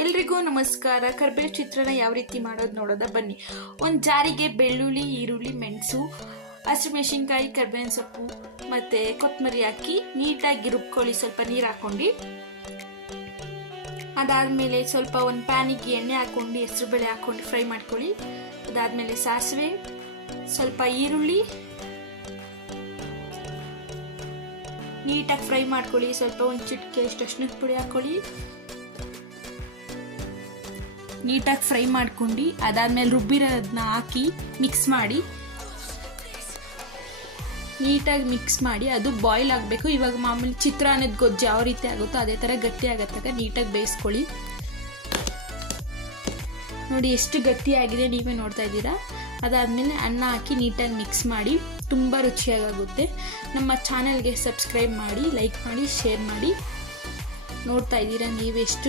ಎಲ್ರಿಗೂ ನಮಸ್ಕಾರ. ಕರ್ಬೇವು ಚಿತ್ರಾನ್ನ ಯಾವ ರೀತಿ ಮಾಡೋದು ನೋಡೋದ ಬನ್ನಿ. ಒಂದು ಜಾರಿಗೆ ಬೆಳ್ಳುಳ್ಳಿ, ಈರುಳ್ಳಿ, ಮೆಣಸು ಹಸಿಮೆಣಸಿನ್ಕಾಯಿ ಕರ್ಬೇವಿನ ಸೊಪ್ಪು ಮತ್ತು ಕೊತ್ತಂಬರಿ ಹಾಕಿ ನೀಟಾಗಿ ರುಬ್ಕೊಳ್ಳಿ. ಸ್ವಲ್ಪ ನೀರು ಹಾಕ್ಕೊಂಡು. ಅದಾದಮೇಲೆ ಸ್ವಲ್ಪ ಒಂದು ಪ್ಯಾನಿಗೆ ಎಣ್ಣೆ ಹಾಕ್ಕೊಂಡು ಹೆಸರುಬೇಳೆ ಹಾಕ್ಕೊಂಡು ಫ್ರೈ ಮಾಡ್ಕೊಳ್ಳಿ. ಅದಾದಮೇಲೆ ಸಾಸಿವೆ, ಸ್ವಲ್ಪ ಈರುಳ್ಳಿ. ನೀಟಾಗಿ ಫ್ರೈ ಮಾಡ್ಕೊಳ್ಳಿ. ಸ್ವಲ್ಪ ಒಂದು ಚಿಟಿಕೆ ಅರ್ಶಿನದ ಪುಡಿ ಹಾಕ್ಕೊಳ್ಳಿ. ನೀಟಾಗಿ ಫ್ರೈ ಮಾಡ್ಕೊಂಡು ಅದಾದಮೇಲೆ ರುಬ್ಬಿರೋದನ್ನ ಹಾಕಿ ಮಿಕ್ಸ್ ಮಾಡಿ. ನೀಟಾಗಿ ಮಿಕ್ಸ್ ಮಾಡಿ ಅದು ಬಾಯ್ಲ್ ಆಗಬೇಕು. ಇವಾಗ ಮಾಮೂಲಿ ಚಿತ್ರಾನ್ನದ ಗೊಜ್ಜು ಯಾವ ರೀತಿ ಆಗುತ್ತೋ ಅದೇ ಥರ ಗಟ್ಟಿ ಆಗತ್ತಾಗ ನೀಟಾಗಿ ಬೇಯಿಸ್ಕೊಳ್ಳಿ. ನೋಡಿ ಎಷ್ಟು ಗಟ್ಟಿಯಾಗಿದೆ ನೀವೇ ನೋಡ್ತಾ ಇದ್ದೀರಾ? ಅದಾದಮೇಲೆ ಅನ್ನ ಹಾಕಿ ನೀಟಾಗಿ ಮಿಕ್ಸ್ ಮಾಡಿ ತುಂಬ ರುಚಿಯಾಗುತ್ತೆ ನಮ್ಮ ಚಾನಲ್ಗೆ ಸಬ್ಸ್ಕ್ರೈಬ್ ಮಾಡಿ, ಲೈಕ್ ಮಾಡಿ, ಶೇರ್ ಮಾಡಿ. ನೋಡ್ತಾ ಇದ್ದೀರಾ ನೀವೆಷ್ಟು